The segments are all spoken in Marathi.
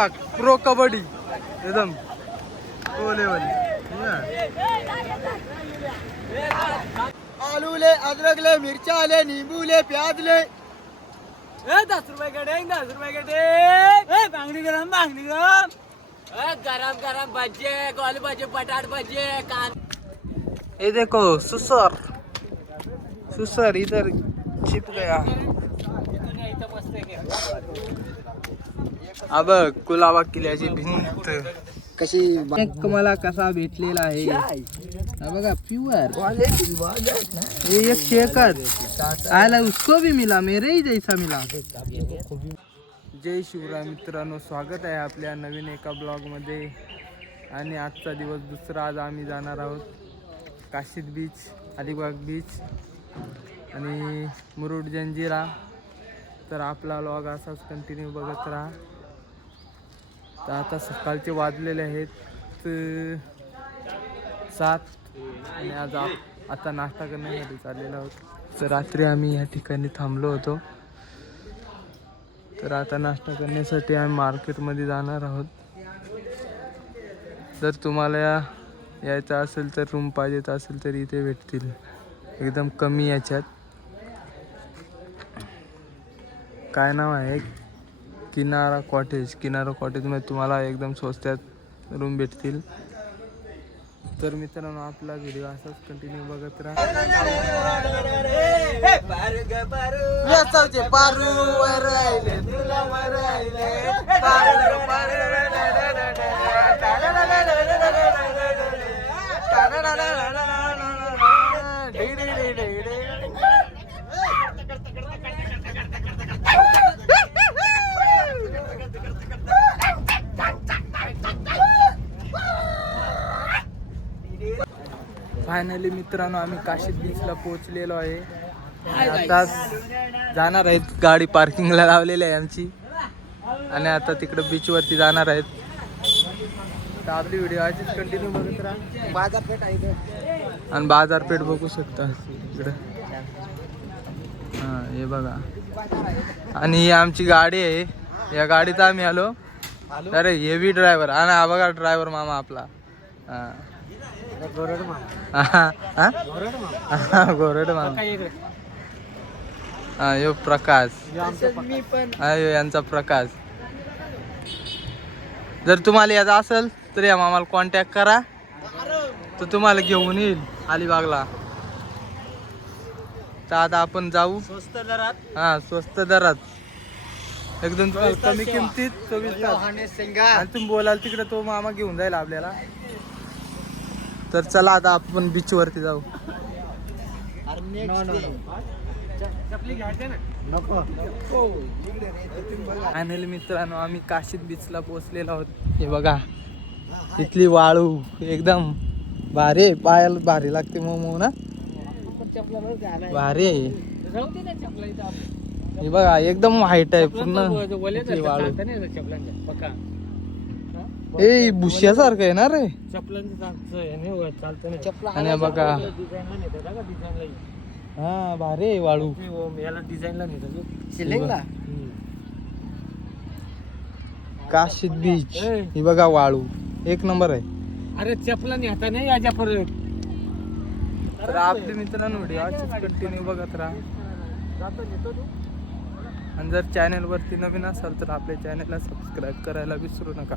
बघा प्रो कबड्डी. एकदम. लेवल आलू ले अदरक ले मिरचा ले नींबू ले प्याज ले दस रुपए का डेंग दस रुपए का डेंग बांगडी गरम बांगडी गरम. गरम गरम भजे गोल भजे बटाट भजे कान ये देखो सुसर. सुसर इधर छिप गया. अब कुलाबा किल्ल्याची भिंत। कशी मला कसा भेटलेला आहे? हा बघा प्युअर ये एक शेकर आला उसको भी मिला मेरे ही जैसा मिला. जय शिवराय मित्रांनो स्वागत आहे आपल्या नवीन एका ब्लॉगमध्ये. आणि आजचा दिवस दुसरा आज आम्ही जाणार आहोत काशीद बीच अलिबाग बीच आणि मुरुड जंजिरा. तर आपला लॉग असाच कंटिन्यू बघत राहा. तर आता सकाळचे वाजलेले आहेत सात. आणि आज आप आता नाश्ता करण्यासाठी चाललेला आहोत. तर रात्री आम्ही या ठिकाणी थांबलो होतो. तर आता नाश्ता करण्यासाठी आम्ही मार्केटमध्ये जाणार आहोत. जर तुम्हाला या- यायचं असेल तर रूम पाहिजेत असेल तर इथे भेटतील. एकदम कमी याच्यात. काय नाव आहे? किनारा कॉटेज किनारा कॉटेजमध्ये तुम्हाला एकदम स्वस्तात रूम भेटतील तर मित्रांनो आपला व्हिडिओ असाच कंटिन्यू बघत राहा व्यसावचे पारू वर राहिले तुला वर राहिले पारू पारू फायनली मित्रांनो आम्ही काशीद बीचला पोहोचलेलो आहे. आता जाणार आहेत गाडी पार्किंगला लावलेली आहे आमची. आणि आता तिकडं बीचवरती जाणार आहेत. तर आपली व्हिडिओ अशीच कंटिन्यू बघत राहा बाजारपेठ आहे. आणि बाजारपेठ बघू शकता. इकडं. हां हे बघा. आणि ही आमची गाडी आहे. या गाडीत आम्ही आलो. अरे हेवी ड्रायव्हर आणि हा बघा ड्रायव्हर मामा आपला. हां. गोरड मामा. हा यो प्रकाश. यो यांचा प्रकाश. जर तुम्हाला याचा असेल तर या मामाला कॉन्टॅक्ट करा. तर तुम्हाला घेऊन येईल अलिबागला. तर आता आपण जाऊ. स्वस्त दरात. हा स्वस्त दरात. एकदम कमी किमतीत चोवीस तास. आणि तुम्ही बोलाल तिकडे तो मामा घेऊन जाईल आपल्याला. तर चला आता आपण बीच वरती जाऊ. नको. फायनली मित्रांनो आम्ही काशीद बीचला पोहोचलेलो आहोत. हे बघा इथली वाळू एकदम भारी पायाला भारी लागते मोमो ना. भारी आहे. हे बघा एकदम व्हाईट आहे पूर्ण वाळू. ए भुश्यासारखं आहे ना रे? आणि हे बघा. हा. भारी आहे वाळू. शिलिंगला काशीद बीच ही बघा वाळू. एक नंबर आहे. अरे चपला नाही आता नाही याच्या परत तर आपले मित्रांनो कंटिन्यू बघत राहा. आणि जर चॅनल वरती नवीन असाल तर आपल्या चॅनलला सबस्क्राईब करायला विसरू नका.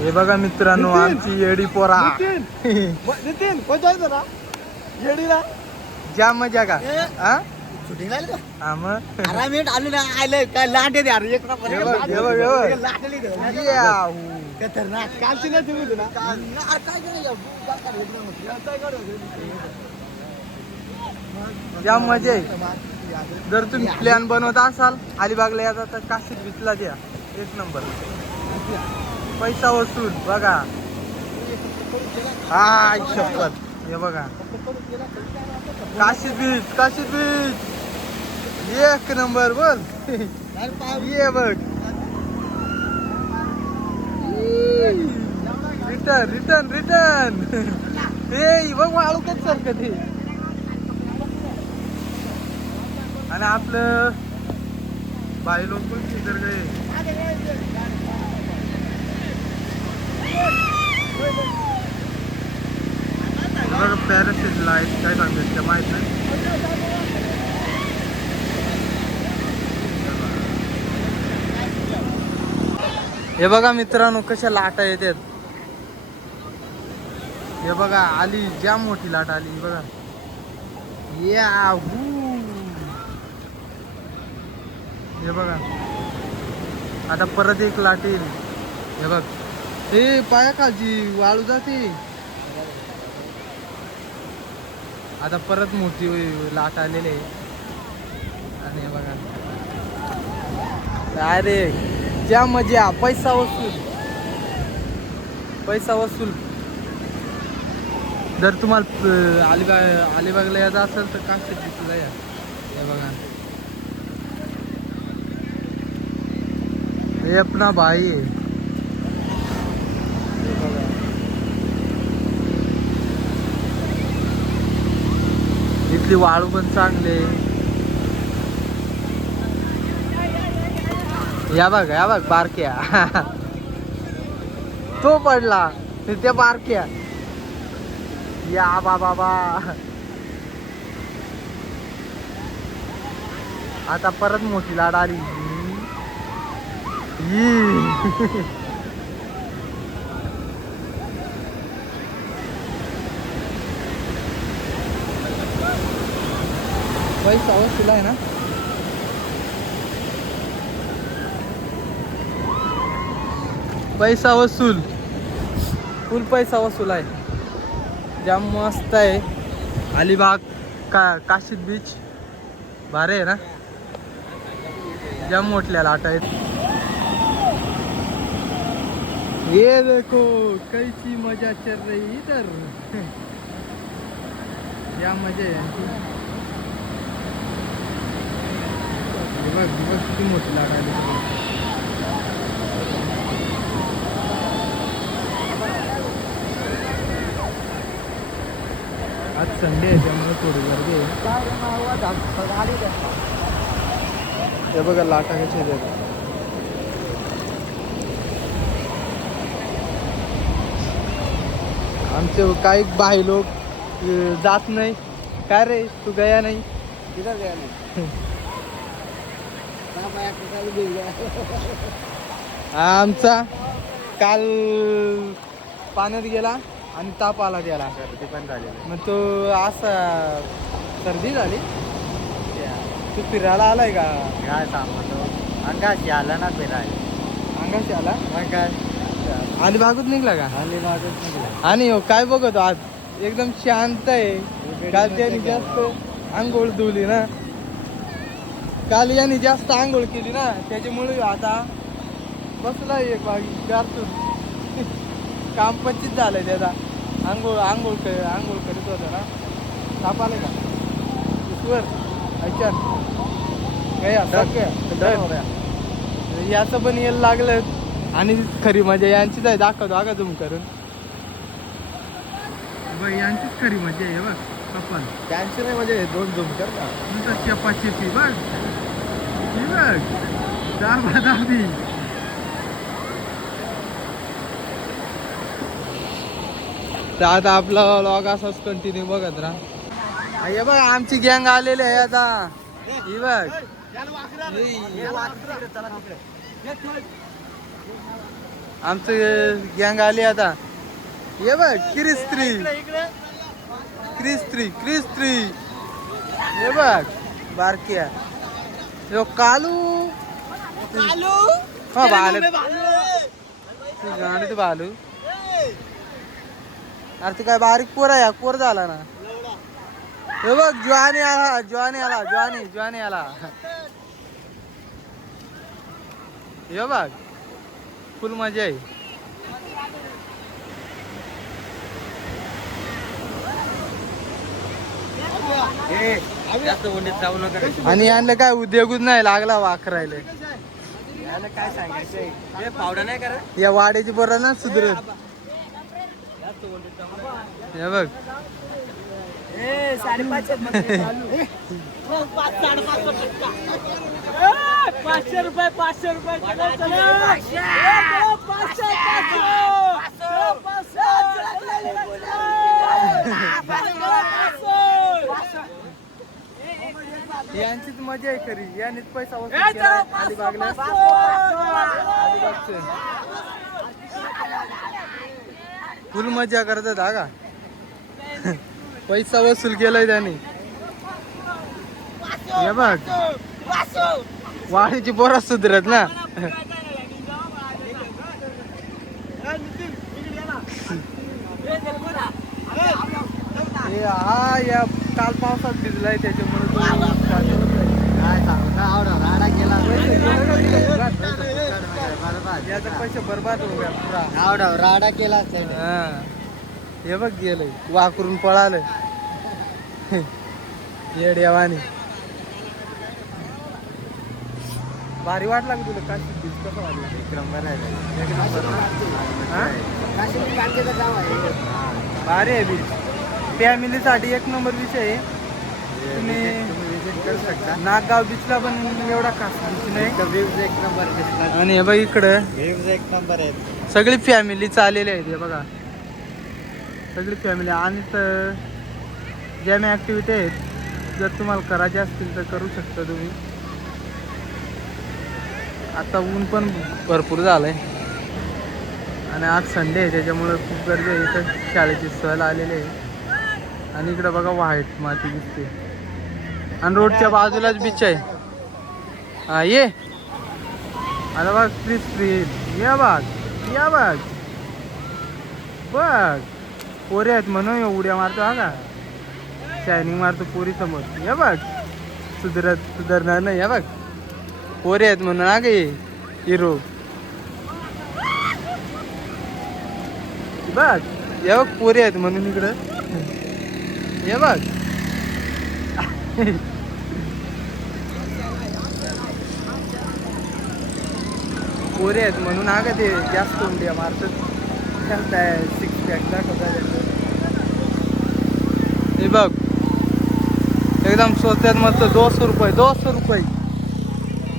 हे बघा मित्रांनो आमची येडी पोरा. नितीन! येडीला? ज्या मजा का? हा? शूटिंग लागली का? हा मग. अरे मी आलो ना आलं काय लाट येते अरे एक नंबर. ये बघ, ये बघ, ये बघ. लाट आली इथं. याहू. खतरनाक कालची नाही तुम्ही होती ना? अरे काय केलं या? काय घेतलं म्हटलं? काय करायचं? या मजा आहे जर तुम्ही प्लॅन बनवत असाल अलिबागला याचा तर काशीत बीचला द्या एक नंबर. पैसा वसूल बघा. हा शपथ. हे बघा. Kashi beach Kashi beach. एक नंबर बोल. ये बघ. रिटर्न रिटर्न रिटर्न हे बघ वाळूकच सारखं ते. आणि आपलं बाई लोक पण तिथं बघा पॅराशूट लाइट काय सांगतात त्या माहीत नाही हे बघा मित्रांनो कशा लाटा येतात. हे बघा आली ज्या मोठी लाट आली बघा. या हे बघा. आता परत एक लाट येईल. हे बघ. हे पाया खालची वाळू जाते. आता परत मोठी लाट आलेली आहे. आणि बघा. अरे ज्या मजा पैसा वसूल. पैसा वसूल. जर तुम्हाला अलिबाग अलिबागला यायचं असेल तर काशी बीचला या. हे बघा. हे अपना भाई आहे हे बघा. इथली वाळू पण चांगले. या बघ या बघ बारक्या. तो पडला. त्या बारक्या. या बा बाबा आता परत मोठी लाड आली. ई. पैसा वसूल आहे ना? पैसा वसूल. फुल पैसा वसूल आहे. जाम मस्त आहे. अलिबाग का काशीद बीच भारी आहे ना? जाम मोठल्या लाटा आहेत ये देखो कैसी मजा चल रही इधर. या मजा आहे यांची. हे बघ बघ किती मोठी लाट आली आज संडे आहे त्यामुळे थोडी गर्दी आहे. हे बघा लाटा कशा आहेत आमचे काही बाई लोक जात नाही. काय रे तू गया नाही? किधर गया नहीं कहाँ पाया किसान भी गया आमचा काल पाण्यात गेला आणि ताप आला त्याला. पण मग तो असा सर्दी झाली. तू फिरायला आलाय का? काय सांगतो. अंगाशी आला ना फिराय अंगाशी आला? मग काय आणि बागूत निघला का? हल्ली मागच निघला. आणि हो काय बघतो आज? एकदम शांत आहे. काल त्याने जास्त आंघोळ धुवली ना? काल याने जास्त आंघोळ केली ना त्याच्यामुळे आता बसला एक बागी गारतून काम पच्चीस झालंय त्याचा. आंघोळ आंघोळ क- आंघोळ करीत होता ना. ताप आले का? ईश्वर अच्छा गया सगळं याचं पण यायला लागलं. आणि खरी मजा यांचीच आहे. दाखवतो का झूम करून? बघ यांचीच खरी मजा आहे बघ. कपल त्यांची नाही म्हणजे दोन झुम कर ना. तुमचं चपाची बघ. बघ चार बादामी तर आता आपला लॉग असाच कंटिन्यू बघत राहा. हे बघ आमची गँग आलेली आहे आता. ही बघ. आमची गँग आली आता. हे बघ क्रिस्त्री क्रिस्त्री क्रिस्त्री हे बघ बारक्या यो कालू। हा बालू. ते बालू. अरे ते काय बारीक पोर आहे पोर झाला ना. हे बघ ज्वानी आला ज्वानी आला ज्वानी ज्वानी आला. हे बघ फुल मजा आहे. जास्त उंडीत जाऊ नका. आणि यांना काय उद्योगच नाही लागला वाखरायला याला काय सांगायचं हे पावडा नाही करा. या वाड्याची बरं ना सुधरत. हे बघ. पाचशे रुपये पाचशे रुपये पाचशे. यांचीच मजा आहे खरी. यांनीच पैसा वसूल केला. चला, अलिबागला. अलिबागचं. फुल मजा करतात हा का? पैसा वसूल केलाय त्याने. हे बघ. वाणीची पोरा सुधरत ना. हे या काल पावसात भिजलाय त्याच्यामुळे काय आवडा राडा केला याचा पैसे बर्बाद हो गया पुरा आवडा राडा केला त्याने हा हे बघ गेलंय वाकरून पळालं येड्यावानी भारी वाटला का तुला काशी बीच कसं वाटलं एक नंबर आहे एक नंबर? हा? भारी आहे बीच फॅमिलीसाठी एक नंबर बीच आहे तुम्ही करू शकता नागगाव बीचला पण एवढा खास नाही. व्ह्यूज एक नंबर आणि हे बघ इकडं. व्ह्यूज एक नंबर आहेत. सगळी फॅमिली चाललेली आहे हे बघा. सगळी फॅमिली आणि तर ज्या मी ॲक्टिव्हिटी आहेत जर तुम्हाला करायचे असतील तर करू शकता तुम्ही. आता ऊन पण भरपूर झालं आहे आणि आज संडे आहे त्याच्यामुळं खूप गर्दी आहे. इथं शाळेची सहल आलेली आहे. आणि इकडं बघा व्हाईट माती दिसते. आणि रोडच्या बाजूलाच बीच आहे. हा ये. अरे बघ प्लीज प्लीज या बघ या बघ. बघ. पोरे आहेत म्हणून उड्या मारतो हा का? शायनिंग मारतो पोरी समोर. या बघ. सुधरत सुधारणार नाही या बघ. पोरे आहेत म्हणून हा का हिरो. बघ. या बघ पोरे आहेत म्हणून इकडं. या बघ. पोरे आहेत म्हणून का ते जास्त उंडिया मारतात. खेळताय सिक्स पॅक हे बघ. एकदम स्वस्तात मस्त दोनशे रुपये दोनशे रुपये.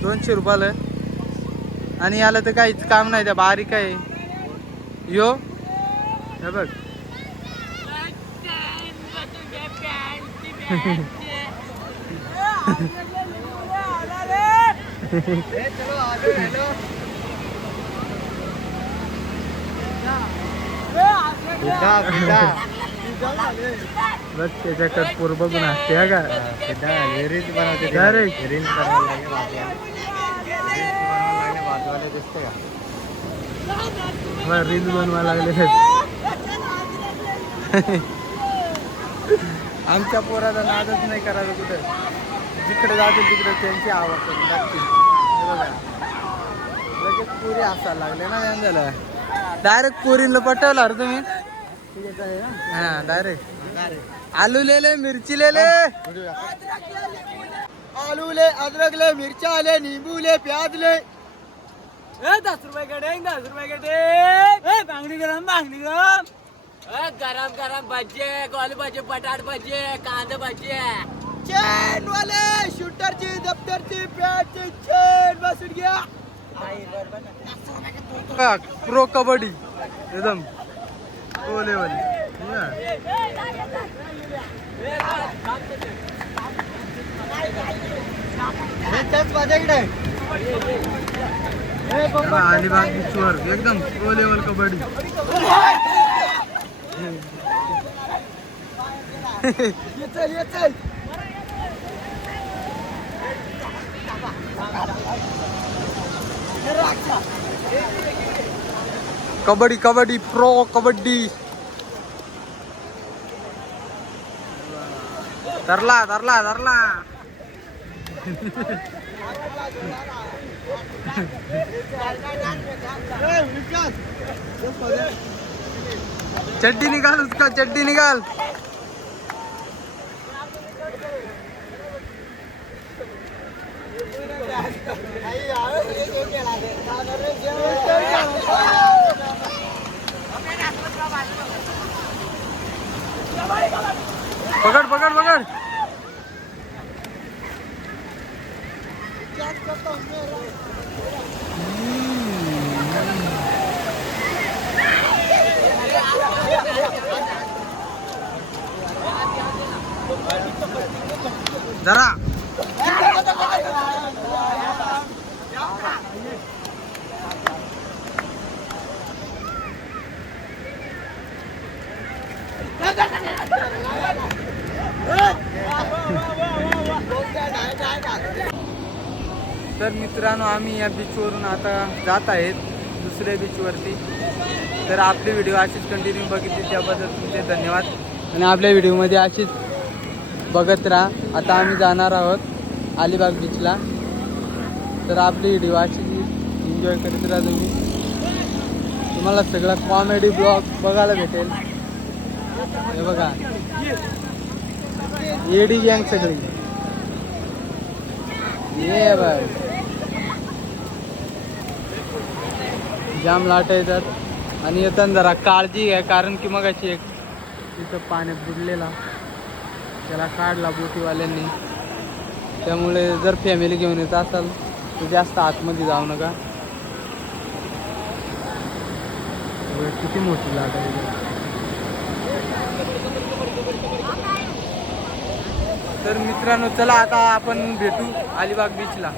दोनशे रुपयाला. आणि याला तर काहीच काम नाही त्या बारीक आहे. यो. हे बघ. फिदा त्याच्याकडे पोर बघून असते हा का रील्स बनवते. रील्स बनवायला लागले. रील्स बाजूवाले दिसते का रील बनवा लागले. आमच्या पोराला नादच नाही करायचं कुठं. जिकडे जातील तिकडे त्यांची आवड लगेच पुरी असायला लागले ना यांच्याला डायरेक्ट पुरीला पटवला रे तुम्ही. हा डायरेक्ट आलू लेले मिरची लेले आलू ले अदरक ले मिरच्या ले नींबू ले प्याज ले ए दस रुपये का डेंग दस रुपये का डेंग ए बांगडी गरम बांगडी गरम. ए गरम गरम भजे गोल भजे बटाट भजे कांदे भजे चेन वाले शूटरची दप्तरची पॅडची चेन बसून घ्या. प्रो कबड्डी एकदम. ओ लेवल अलिबाग बीचवर एकदम pro level kabaddi. Kabaddi kabaddi pro kabaddi धरला धरला धरला चड्डी निकाल उसका चड्डी निकाल પકડ પકડ પકડ જરા तर मित्रांनो आम्ही या बीचवरून आता जात आहेत दुसऱ्या बीचवरती तर आपली व्हिडिओ अशीच कंटिन्यू बघितली त्याबद्दल तुमचे धन्यवाद. आणि आपल्या व्हिडिओमध्ये अशीच बघत राहा. आता आम्ही जाणार आहोत अलिबाग बीचला तर आपली व्हिडिओ अशीच एन्जॉय करत राहा तुम्ही. तुम्हाला सगळा कॉमेडी ब्लॉग बघायला भेटेल. हे बघा. एडी गँग सगळी. ये बघ जाम लाट येतात. आणि येताना जरा काळजी घ्या कारण की मग अशी एक तिथं पाण्यात बुडलेला. त्याला काढला बोटीवाल्यांनी. त्यामुळे जर फॅमिली घेऊन येत असाल तर जास्त आतमध्ये जाऊ नका. किती मोठी लाट आहे. तर मित्रांनो चला आता आपण भेटू अलिबाग बीचला